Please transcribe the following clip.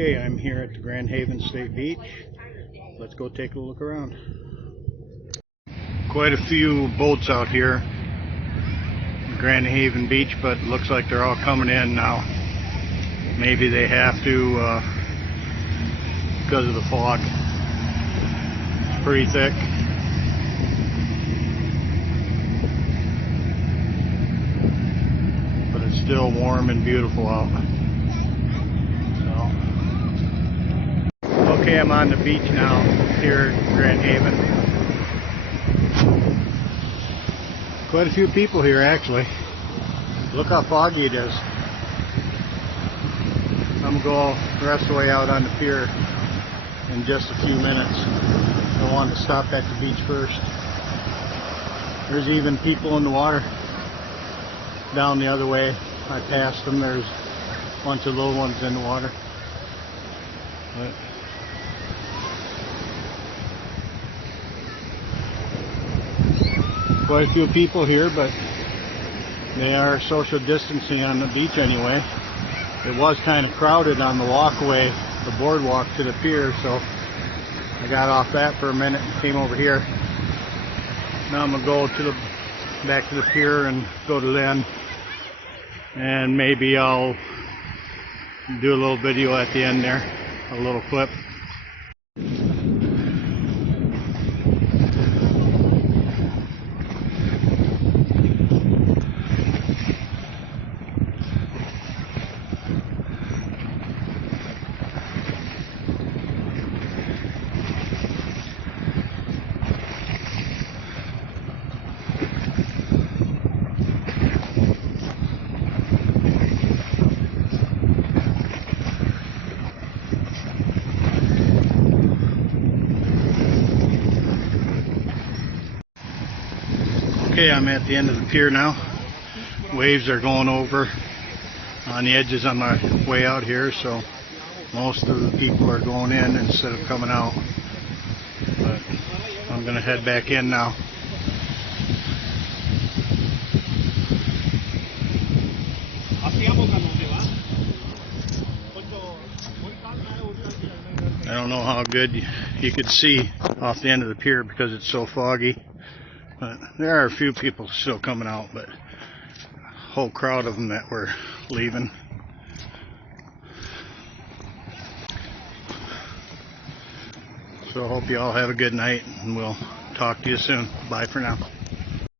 Okay, I'm here at the Grand Haven State Beach. Let's go take a look around. Quite a few boats out here, Grand Haven Beach, but looks like they're all coming in now. Maybe they have to because of the fog. It's pretty thick. But it's still warm and beautiful out. Okay, I'm on the beach now here at Grand Haven. Quite a few people here actually. Look how foggy it is. I'm going to go the rest of the way out on the pier in just a few minutes. I want to stop at the beach first. There's even people in the water down the other way. I passed them. There's a bunch of little ones in the water. But quite a few people here, but they are social distancing on the beach anyway. It was kind of crowded on the walkway, the boardwalk to the pier, so I got off that for a minute and came over here. Now I'm going to go back to the pier and go to Lynn, and maybe I'll do a little video at the end there, a little clip. Okay, I'm at the end of the pier now. Waves are going over on the edges on my way out here, so most of the people are going in instead of coming out. But I'm going to head back in now. I don't know how good you could see off the end of the pier because it's so foggy. But there are a few people still coming out, but a whole crowd of them that were leaving. So I hope you all have a good night, and we'll talk to you soon. Bye for now.